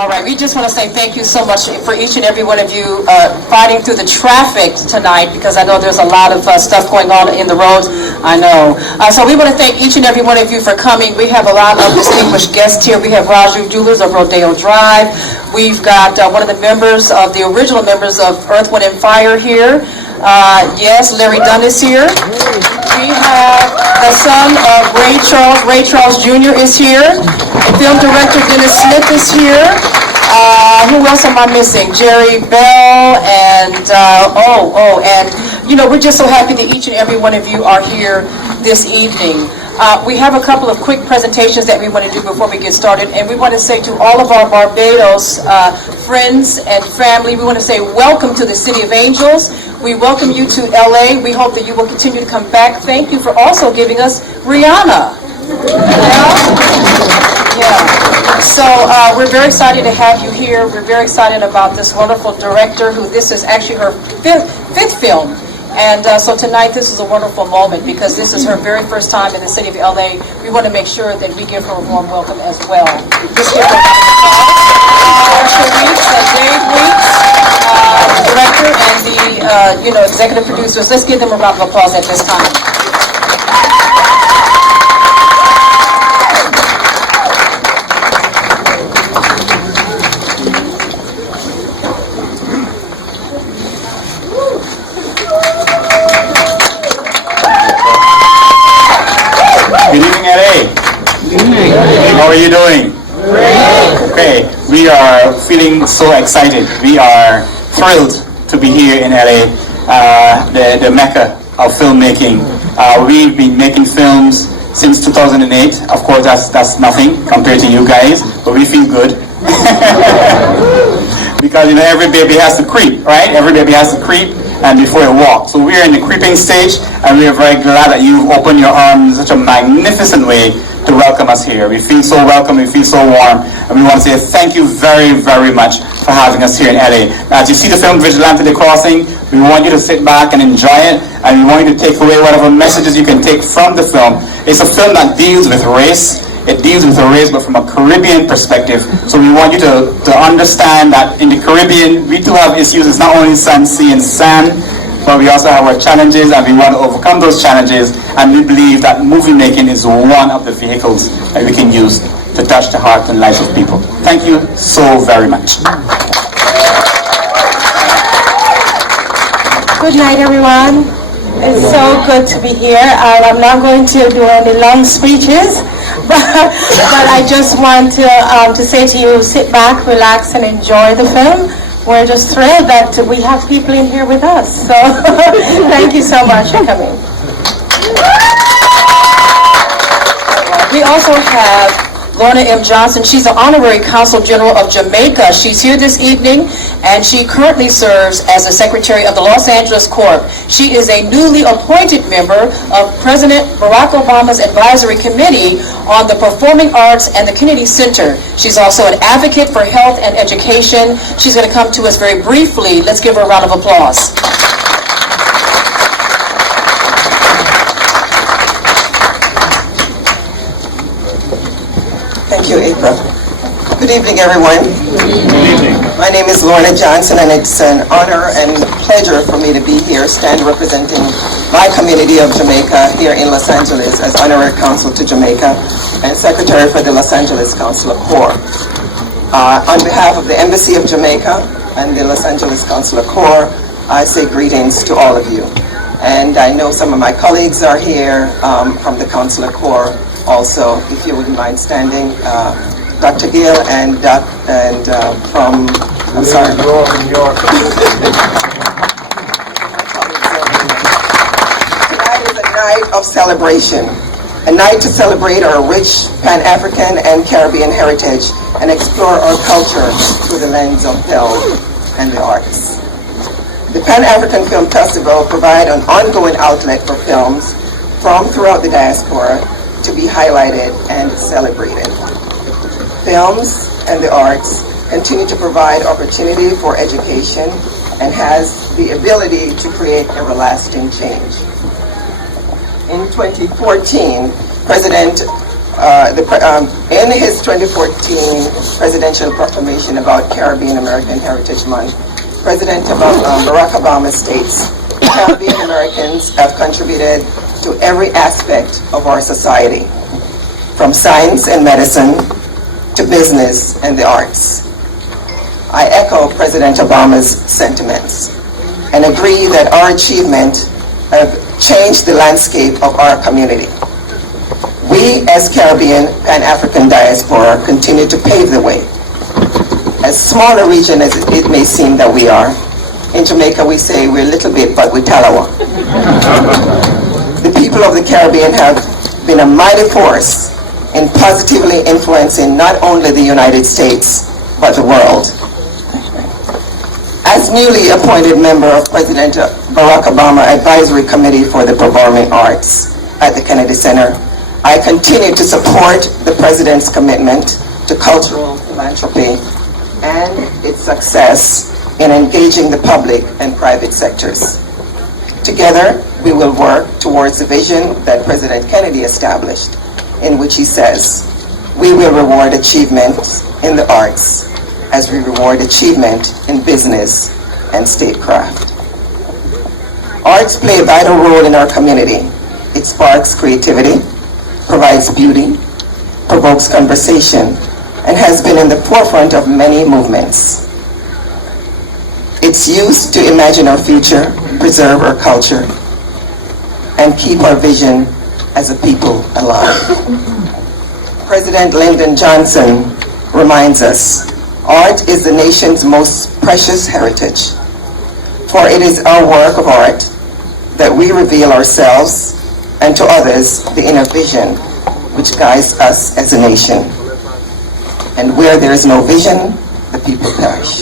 All right, we just want to say thank you so much for each and every one of you fighting through the traffic tonight, because I know there's a lot of stuff going on in the roads. I know. So we want to thank each and every one of you for coming. We have a lot of distinguished guests here. We have Raju Jewelers of Rodeo Drive. We've got one of the members of the original members of Earth, Wind, and Fire here. Yes, Larry Dunn is here. We have the son of Ray Charles. Ray Charles Jr. is here. Film director Dennis Smith is here. Who else am I missing? Jerry Bell and and you know, we're just so happy that each and every one of you are here this evening. We have a couple of quick presentations that we want to do before we get started, and we want to say to all of our Barbados friends and family, we want to say welcome to the City of Angels. We welcome you to LA. We hope that you will continue to come back. Thank you for also giving us Rihanna. Yeah. So we're very excited to have you here. We're very excited about this wonderful director, who this is actually her fifth film. And so tonight, this is a wonderful moment because this is her very first time in the city of LA. We want to make sure that we give her a warm welcome as well. Just give her a Marcia Weekes, Rave Weekes, director, and the executive producers. Let's give them a round of applause at this time. Good evening, LA. How are you doing? Great. Okay, we are feeling so excited. We are thrilled to be here in LA, the mecca of filmmaking. We've been making films since 2008. Of course, that's nothing compared to you guys, but we feel good. Because every baby has to creep, right? Every baby has to creep and before it walks. So we're in the creeping stage, and we are very glad that you've opened your arms in such a magnificent way to welcome us here. We feel so welcome, we feel so warm, and we want to say thank you very, very much for having us here in LA. Now, as you see the film Vigilante, The Crossing, we want you to sit back and enjoy it, and we want you to take away whatever messages you can take from the film. It's a film that deals with race. It deals with a race, but from a Caribbean perspective. So we want you to understand that in the Caribbean, we do have issues. It's not only sun, sea, and sand, but we also have our challenges, and we want to overcome those challenges. And we believe that movie making is one of the vehicles that we can use to touch the heart and lives of people. Thank you so very much. Good night, everyone. It's so good to be here. I'm not going to do any long speeches, but I just want to say to you, sit back, relax, and enjoy the film. We're just thrilled that we have people in here with us. So thank you so much for coming. We also have Lorna M. Johnson. She's the Honorary Consul General of Jamaica. She's here this evening, and she currently serves as the Secretary of the Los Angeles Corp. She is a newly appointed member of President Barack Obama's Advisory Committee on the Performing Arts and the Kennedy Center. She's also an advocate for health and education. She's going to come to us very briefly. Let's give her a round of applause. Thank you, April. Good evening, everyone. Good evening. My name is Lorna Johnson, and it's an honor and pleasure for me to be here, stand representing my community of Jamaica here in Los Angeles as Honorary Consul to Jamaica and Secretary for the Los Angeles Consular Corps. On behalf of the Embassy of Jamaica and the Los Angeles Consular Corps, I say greetings to all of you. And I know some of my colleagues are here from the Consular Corps also, if you wouldn't mind standing. Dr. Gill and from, I'm sorry. New York. Tonight is a night of celebration, a night to celebrate our rich Pan-African and Caribbean heritage and explore our culture through the lens of film and the arts. The Pan-African Film Festival provides an ongoing outlet for films from throughout the diaspora to be highlighted and celebrated. Films and the arts continue to provide opportunity for education and has the ability to create everlasting change. In 2014, President in his 2014 presidential proclamation about Caribbean American Heritage Month, President Barack Obama states, Caribbean Americans have contributed to every aspect of our society, from science and medicine to business and the arts. I echo President Obama's sentiments and agree that our achievement have changed the landscape of our community. We, as Caribbean Pan-African diaspora, continue to pave the way. As small a region as it may seem that we are, in Jamaica we say we're little bit, but we're Talawa. The people of the Caribbean have been a mighty force in positively influencing not only the United States, but the world. As newly appointed member of President Barack Obama Advisory Committee for the Performing Arts at the Kennedy Center, I continue to support the President's commitment to cultural philanthropy and its success in engaging the public and private sectors. Together, we will work towards the vision that President Kennedy established, in which he says, we will reward achievement in the arts as we reward achievement in business and statecraft. Arts play a vital role in our community. It sparks creativity, provides beauty, provokes conversation, and has been in the forefront of many movements. It's used to imagine our future, preserve our culture, and keep our vision as a people alive. President Lyndon Johnson reminds us, art is the nation's most precious heritage, for it is our work of art that we reveal ourselves and to others the inner vision which guides us as a nation. And where there is no vision, the people perish.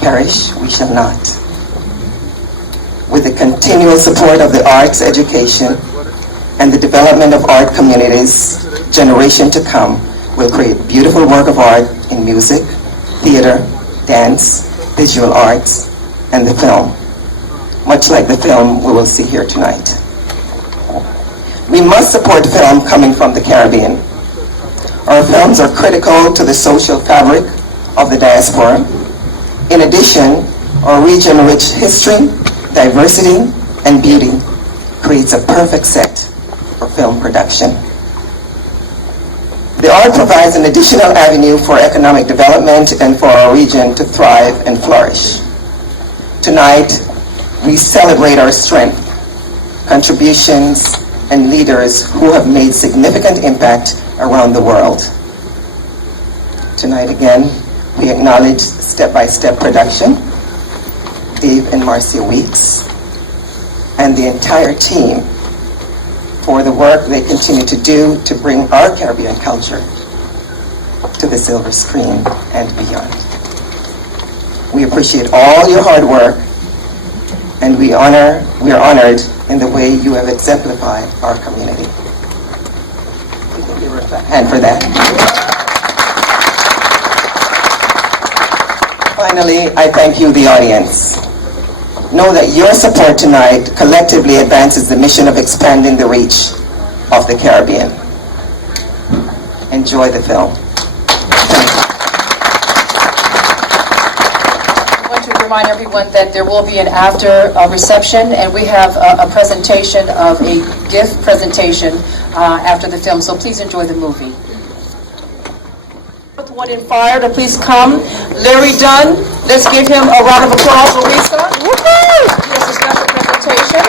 Perish we shall not. With the continual support of the arts education and the development of art communities, generation to come will create beautiful work of art in music, theater, dance, visual arts, and the film, much like the film we will see here tonight. We must support film coming from the Caribbean. Our films are critical to the social fabric of the diaspora. In addition, our region-rich history, diversity, and beauty creates a perfect set for film production. The art provides an additional avenue for economic development and for our region to thrive and flourish. Tonight, we celebrate our strength, contributions, and leaders who have made significant impact around the world. Tonight again, we acknowledge Step-by-Step Production, Dave and Marcia Weekes, and the entire team for the work they continue to do to bring our Caribbean culture to the silver screen and beyond. We appreciate all your hard work, and we are honored in the way you have exemplified our community. We can give her a hand for that. Finally, I thank you, the audience. Know that your support tonight collectively advances the mission of expanding the reach of the Caribbean. Enjoy the film. Remind everyone that there will be an after reception, and we have a presentation of a gift presentation after the film, so please enjoy the movie. One in fire to please come. Larry Dunn, let's give him a round of applause. Louisa, he has a special presentation.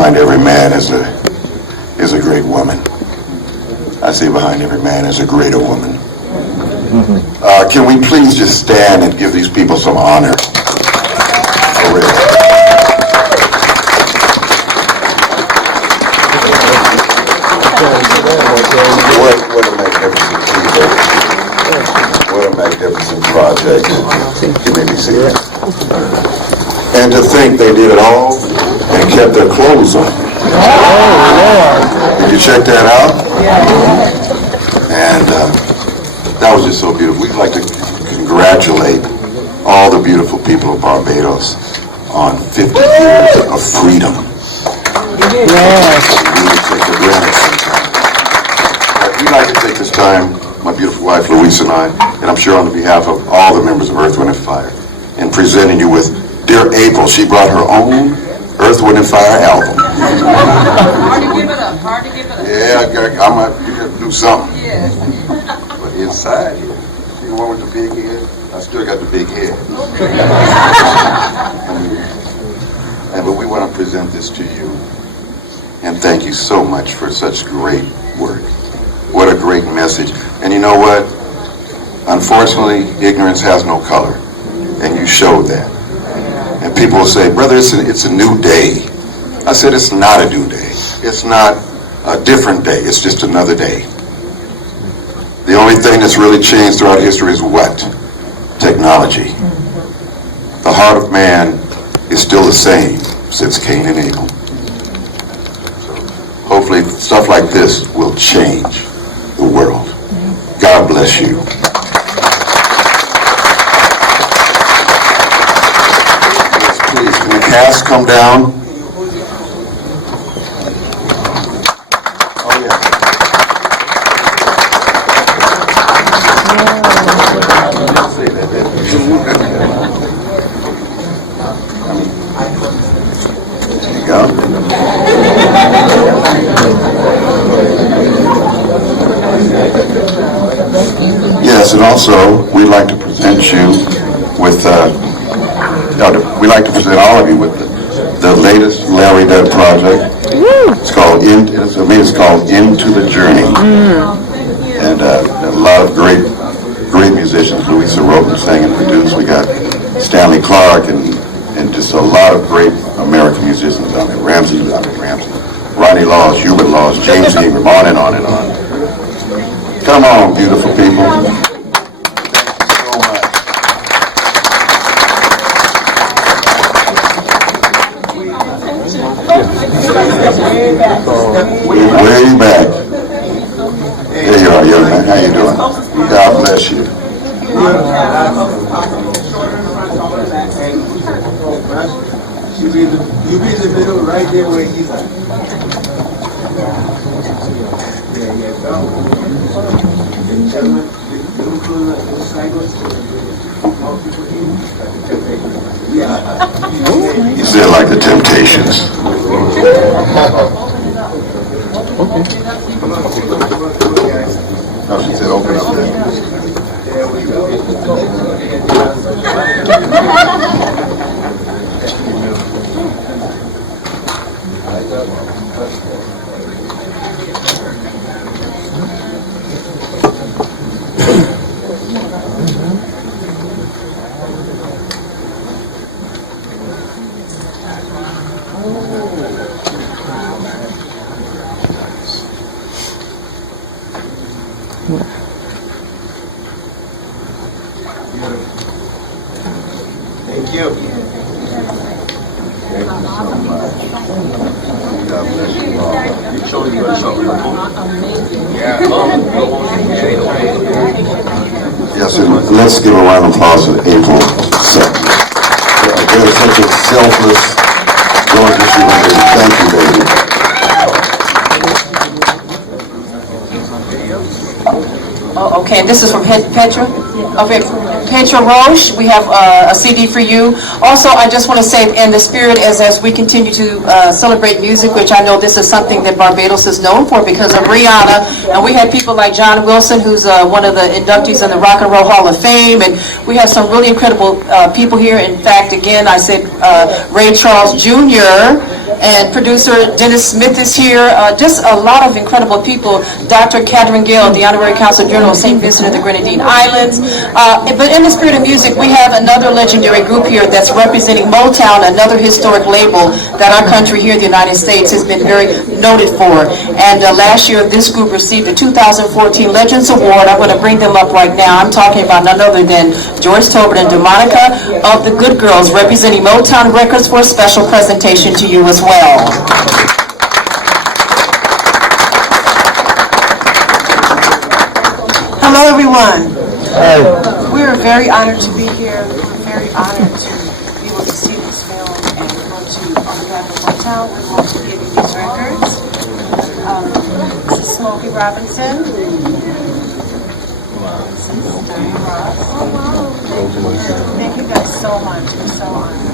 behind every man is a great woman. I say behind every man is a greater woman. Can we please just stand and give these people some honor? For real. What a magnificent people. What a magnificent project. You may be seated. And to think they did it all and kept their clothes on. Did you check that out? And that was just so beautiful. We'd like to congratulate all the beautiful people of Barbados on 50 years of freedom. We would take for granted sometimes. But we'd like to take this time, my beautiful wife Louise and I, and I'm sure on behalf of all the members of Earth, Wind & Fire, in presenting you with Dear April. She brought her own Earth, Wind & Fire album. Hard to give it up, hard to give it up. Yeah, you got to do something. Yeah. But inside here, see the one with the big head? I still got the big head. But we want to present this to you. And thank you so much for such great work. What a great message. And you know what? Unfortunately, ignorance has no color. And you showed that. And people will say, brother, it's a new day. I said, it's not a new day. It's not a different day. It's just another day. The only thing that's really changed throughout history is what? Technology. The heart of man is still the same since Cain and Abel. So hopefully stuff like this will change the world. God bless you. Yes, please, can the cast come down? Oh, yeah. There you go. Yes, and also we'd like to present you with, we'd like to present all of you with the latest Larry Dead project. It's called Into the Journey, and a lot of great musicians. Louisa wrote and sang and produced. We got Stanley Clark and just a lot of great American musicians on there. Ronnie Laws, Hubert Laws, James Ingram, on and on and on. Come on, beautiful people. Way back. There you are, young man. How you doing? God bless you. You be in the middle right there where he's at. You said like the Temptations. No, she said open up Thank you. Thank you so much. God bless you all. You showed you something. Yes, and let's give a round of applause to April 2nd. They're such a selfless, gorgeous human being. Thank you, baby. Oh, okay, and this is from Petra? Okay, Petra Roche, we have a CD for you. Also, I just want to say, in the spirit as we continue to celebrate music, which I know this is something that Barbados is known for because of Rihanna, and we had people like John Wilson, who's one of the inductees in the Rock and Roll Hall of Fame, and we have some really incredible people here. In fact, again, I said Ray Charles Jr., and producer Dennis Smith is here. Just a lot of incredible people. Dr. Catherine Gill, the Honorary Consul General of St. Vincent and the Grenadine Islands. But in the spirit of music, we have another legendary group here that's representing Motown, another historic label that our country here in the United States has been very noted for. And last year, this group received the 2014 Legends Award. I'm going to bring them up right now. I'm talking about none other than George Tobin and DeMonica of the Good Girls, representing Motown Records for a special presentation to you as well. Hello, everyone. We're very honored to be here. We're very honored to be able to see this film and go to on behalf of Motown. We want to give you these records. This is Smokey Robinson. Thank you guys so much. We're so honored.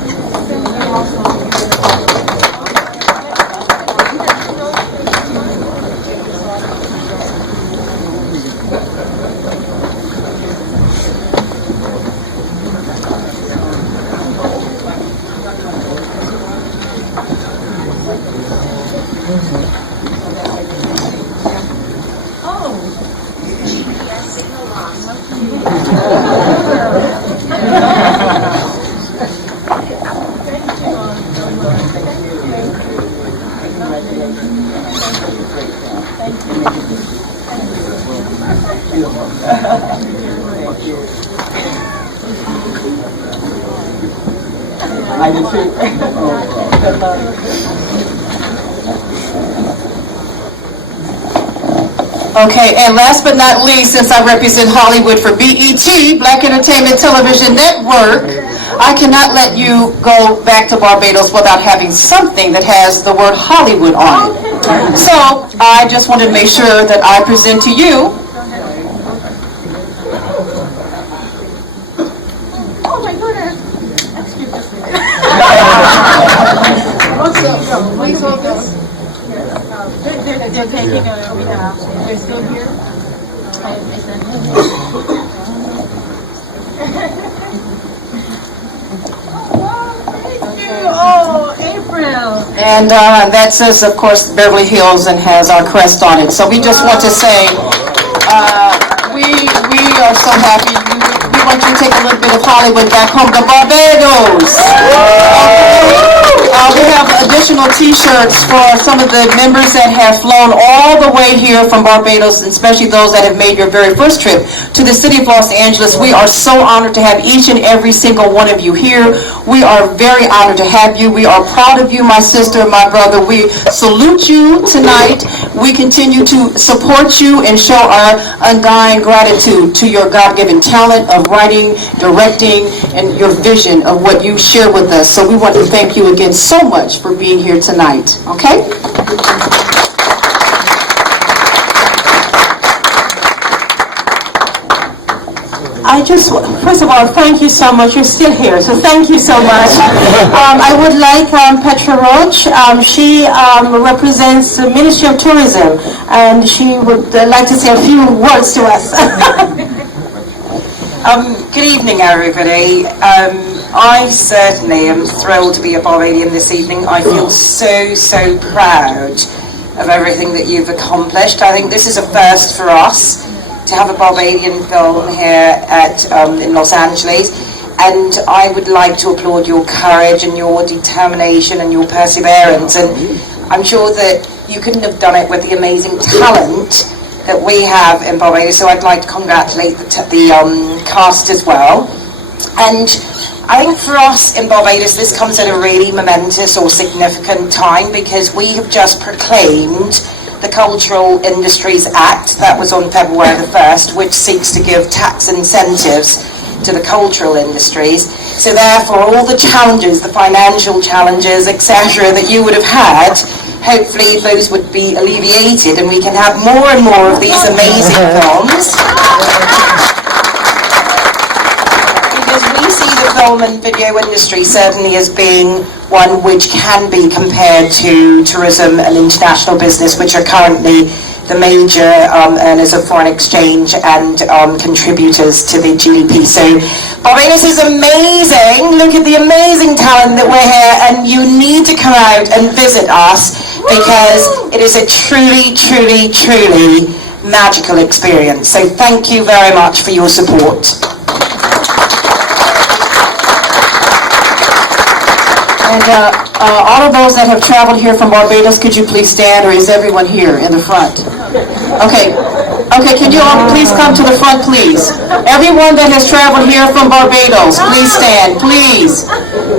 I do too. Okay, and last but not least, since I represent Hollywood for BET, Black Entertainment Television Network, I cannot let you go back to Barbados without having something that has the word Hollywood on it. So I just wanted to make sure that I present to you Please hold this. They're taking a readout. They're still here. Oh, April. and that says, of course, Beverly Hills and has our crest on it. So we just want to say we are so happy. We want you to take a little bit of Hollywood back home to Barbados. We have additional T-shirts for some of the members that have flown all the way here from Barbados, especially those that have made your very first trip to the city of Los Angeles. We are so honored to have each and every single one of you here. We are very honored to have you. We are proud of you, my sister, my brother. We salute you tonight. We continue to support you and show our undying gratitude to your God-given talent of writing, directing, and your vision of what you share with us. So we want to thank you again so much for being here tonight. Okay? First of all, thank you so much. You're still here, so thank you so much. I would like Petra Roach. She represents the Ministry of Tourism, and she would like to say a few words to us. Good evening, everybody. I certainly am thrilled to be a Barbadian this evening. I feel so proud of everything that you've accomplished. I think this is a first for us to have a Barbadian film here in Los Angeles, and I would like to applaud your courage and your determination and your perseverance, and I'm sure that you couldn't have done it with the amazing talent that we have in Barbados, so I'd like to congratulate the cast as well. And I think for us in Barbados, this comes at a really momentous or significant time, because we have just proclaimed the Cultural Industries Act that was on February the 1st, which seeks to give tax incentives to the cultural industries. So therefore, all the challenges, the financial challenges, etc., that you would have had, hopefully those would be alleviated and we can have more and more of these amazing films. Because we see the film and video industry certainly as being one which can be compared to tourism and international business, which are currently the major earners of foreign exchange and contributors to the GDP. So Barbados is amazing. Look at the amazing talent that we're here, and you need to come out and visit us because it is a truly, truly, truly magical experience. So thank you very much for your support. And all of those that have traveled here from Barbados, could you please stand, or is everyone here in the front? Okay, can you all please come to the front, please? Everyone that has traveled here from Barbados, please stand, please.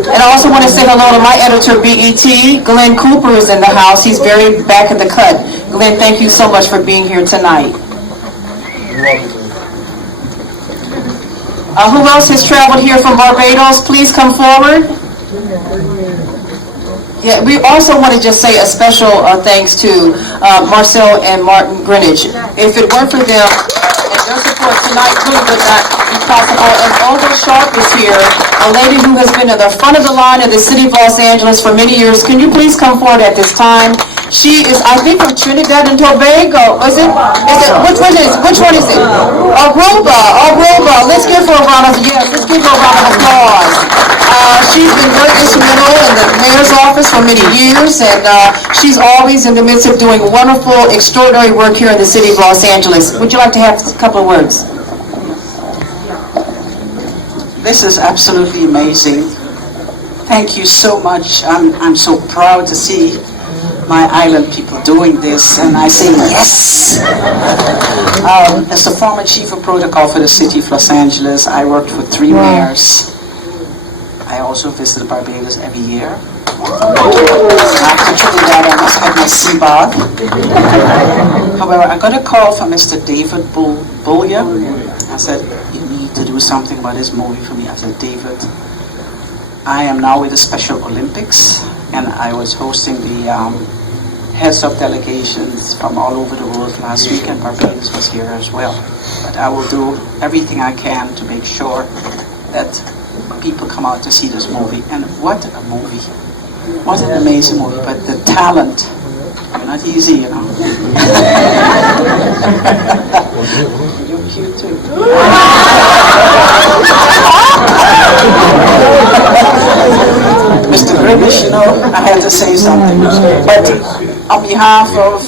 And I also want to say hello to my editor, BET. Glenn Cooper is in the house. He's very back in the cut. Glenn, thank you so much for being here tonight. Who else has traveled here from Barbados? Please come forward. Yeah, we also want to just say a special thanks to Marcel and Martin Greenwich. If it weren't for them and their support tonight, really would not be possible. And although Sharp is here, a lady who has been at the front of the line in the city of Los Angeles for many years, can you please come forward at this time? She is, I think, from Trinidad and Tobago. Is it? Which one is it? Aruba. Let's give her a round of applause. She's been very instrumental in the mayor's office for many years, and she's always in the midst of doing wonderful, extraordinary work here in the city of Los Angeles. Would you like to have a couple of words? This is absolutely amazing. Thank you so much. I'm so proud to see my island people doing this, and I say yes. As the former chief of protocol for the city of Los Angeles, I worked for 3 mayors. I also visited Barbados every year. After Trinidad, I must have my sea bath. However, I got a call from Mr. David Bollier. I said, you need to do something about this movie for me. I said, David, I am now with the Special Olympics, and I was hosting the heads of delegations from all over the world last week, and Barbados was here as well. But I will do everything I can to make sure that people come out to see this movie. And what a movie. What an amazing movie. But the talent, not easy, you know. You're cute too. Mr. Greenwich, you know, I had to say something. But on behalf of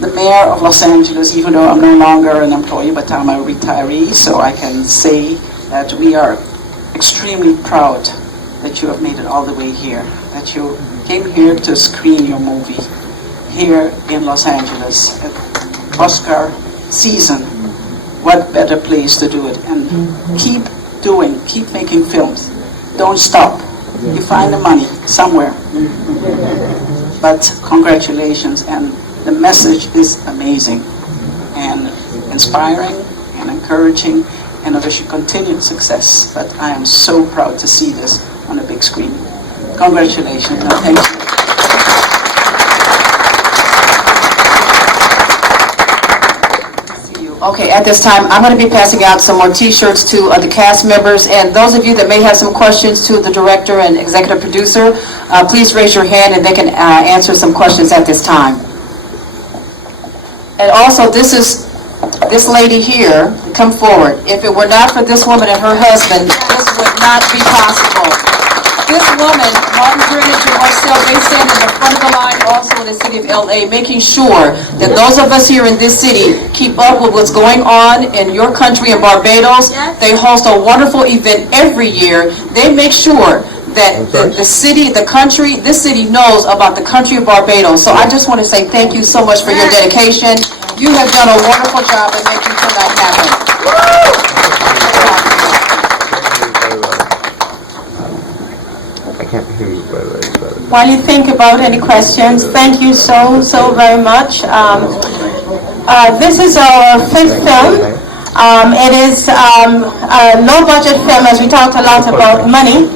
the mayor of Los Angeles, even though I'm no longer an employee, but I'm a retiree, so I can say that we are extremely proud that you have made it all the way here, that you came here to screen your movie here in Los Angeles at Oscar season. What better place to do it? And keep making films. Don't stop. You find the money somewhere. But congratulations, and the message is amazing and inspiring and encouraging, and I wish you continued success. But I am so proud to see this on a big screen. Congratulations, and thank you. Okay, at this time, I'm going to be passing out some more T-shirts to the cast members, and those of you that may have some questions to the director and executive producer, please raise your hand and they can answer some questions at this time. And also, this lady here, come forward. If it were not for this woman and her husband, this would not be possible. This woman, Martin Greenwich and Marcel, they stand in the front of the line also in the city of LA, making sure that those of us here in this city keep up with what's going on in your country in Barbados. They host a wonderful event every year. They make sure that the city, the country, this city knows about the country of Barbados. So I just want to say thank you so much for your dedication. You have done a wonderful job in making tonight happen. While you think about any questions, thank you so very much. This is our 5th film. It is a low-budget film, as we talked a lot about money,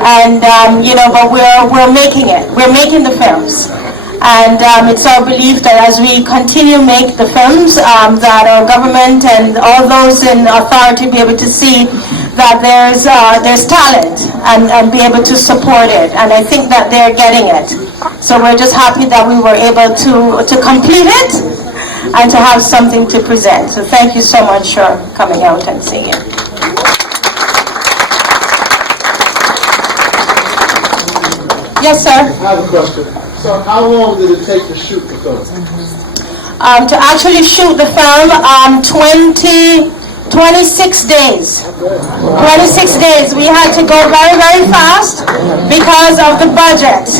and but we're making it. We're making the films, and it's our belief that as we continue to make the films, that our government and all those in authority be able to see that there's talent and be able to support it, and I think that they're getting it. So we're just happy that we were able to complete it, and to have something to present. So thank you so much for coming out and seeing it. Yes, sir. I have a question. So how long did it take to shoot the film? To actually shoot the film, 26 days. 26 days. We had to go very, very fast because of the budget.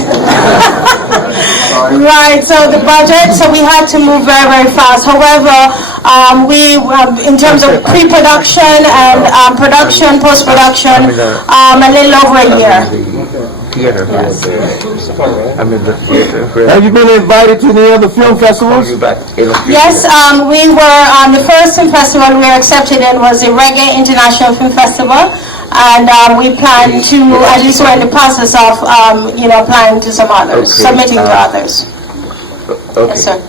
Right, so the budget, so we had to move very, very fast. However, in terms of pre-production and production, post-production, a little over a year. Theater. Yes. I'm in the theater. Have you been invited to any other film festivals? Yes, we were on the first film festival we were accepted in was the Reggae International Film Festival, and we plan to, at least we're in the process of, applying to some others, submitting to others. Yes, sir.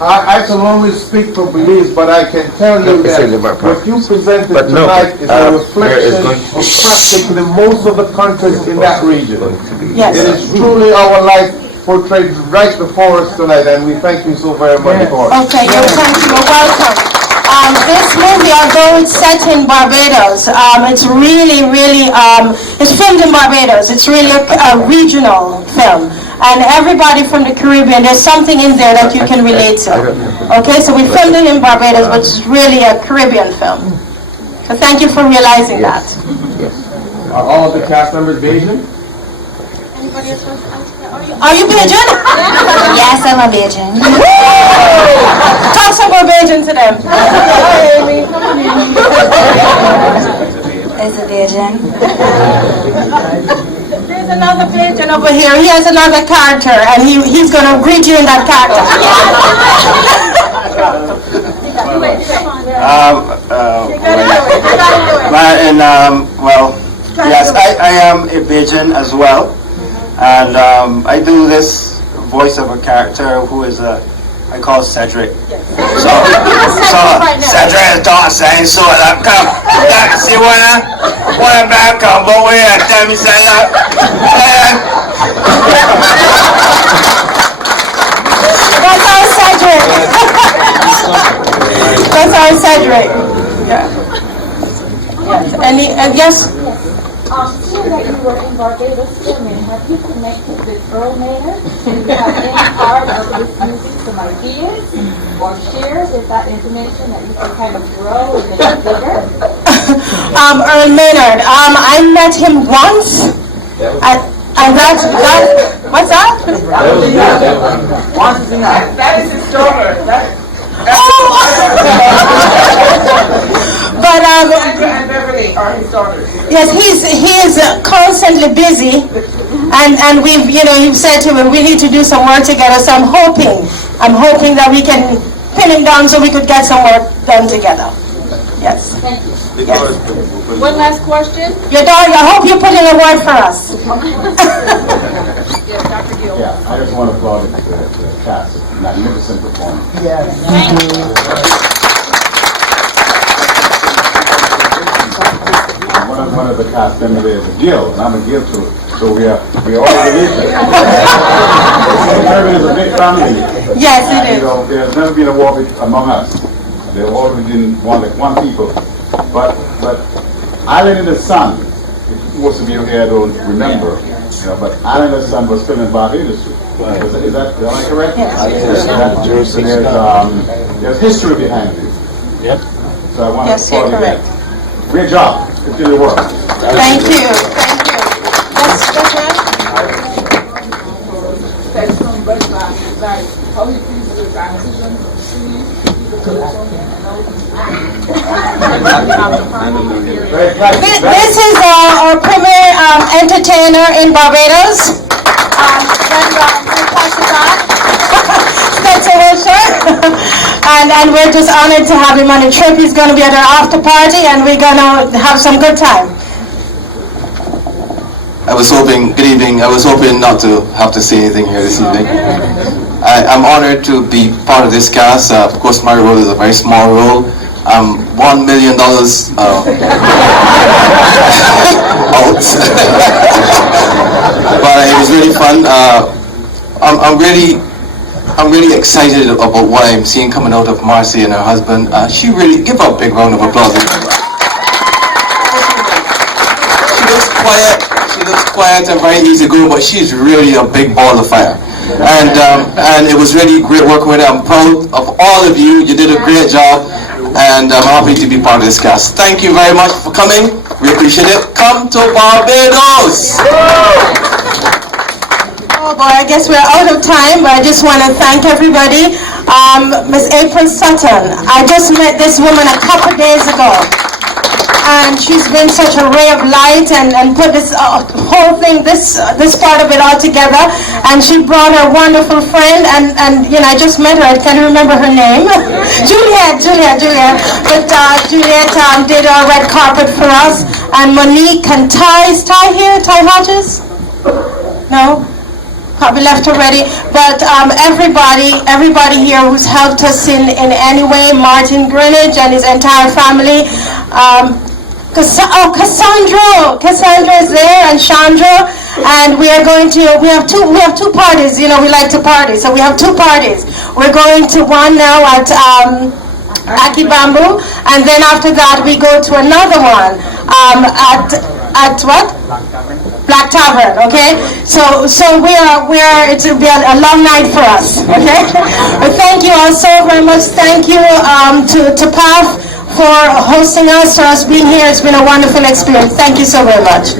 I can only speak for Belize, but I can tell you that what you presented tonight is a reflection of practically most of the countries in that region. Yes. It is truly our life portrayed right before us tonight, and we thank you so very much for it. Okay, thank you. You're welcome. This movie, although it's set in Barbados, it's really, it's filmed in Barbados. It's really a regional film. And everybody from the Caribbean, there's something in there that you can relate to. Okay, so we filmed it in Barbados, but it's really a Caribbean film. So thank you for realizing that. Are all of the cast members Bajan? Are you Bajan? Yes, I'm a Bajan. Talk some more Bajan to them. It's a Bajan. There's another Bajan over here. He has another character, and he's going to greet you in that character. Yes, I am a Bajan as well, and I do this voice of a character who is I call Cedric. So Cedric is not saying so that come. See when I'm back come over here and tell me say that. That's our Cedric. That's our Cedric. Yeah. Yes. Seeing that you were in Barbados filming, have you connected with Earl Maynard? Do you have any part of this music, some ideas or share with that information that you can kind of grow and make it bigger? Earl Maynard. I met him once. And that's what's that? That is his daughter. But Sandra and Beverly are his daughters. yes, he is constantly busy, and you've said to him we need to do some work together. So I'm hoping that we can pin him down so we could get some work done together. Yes. Thank you. Yes. One last question. Your daughter, I hope you put in a word for us. Yeah, I just want to applaud the cast. Magnificent performance. Yes. One of the cast members is a Gil, and I'm a Gil too. So we are all related. Caribbean is a big family. Yes, it is. There's never been a war among us. They've always been one people. But Island in the Sun, most of you here don't remember, but Island in the Sun was filmed in Barbados. Is that am I correct? Yes. There's history behind it. Yep. So I want Yes, to you're applaud you. correct. Great job. Continue to work. Thank you. That's right. This is our premier entertainer in Barbados. And we're just honored to have him on the trip. He's going to be at our after party, and we're going to have some good time. Good evening. I was hoping not to have to say anything here this evening. I'm honored to be part of this cast. Of course, my role is a very small role. $1 million out. But it was really fun. I'm really I'm really excited about what I'm seeing coming out of Marcia and her husband. She really, give her a big round of applause. She looks quiet and very easy going, but she's really a big ball of fire. And it was really great working with her. I'm proud of all of you. You did a great job, and I'm happy to be part of this cast. Thank you very much for coming. We appreciate it. Come to Barbados. Oh boy, I guess we're out of time, but I just want to thank everybody. Miss April Sutton, I just met this woman a couple days ago, and she's been such a ray of light and put this whole thing, this part of it all together. And she brought her wonderful friend, and you know, I just met her. I can't remember her name. Juliet. But Juliet did our red carpet for us, and Monique and Ty Hodges? No? Probably left already, but everybody here who's helped us in any way, Martin Greenwich and his entire family, Cassandra is there, and Chandra, and we have two parties. You know, we like to party, so we have two parties. We're going to one now at Aki Bamboo, and then after that we go to another one at what? Black Tavern, okay? So it will be a long night for us, okay? But thank you all so very much. Thank you to PAF for hosting us, for us being here. It's been a wonderful experience. Thank you so very much.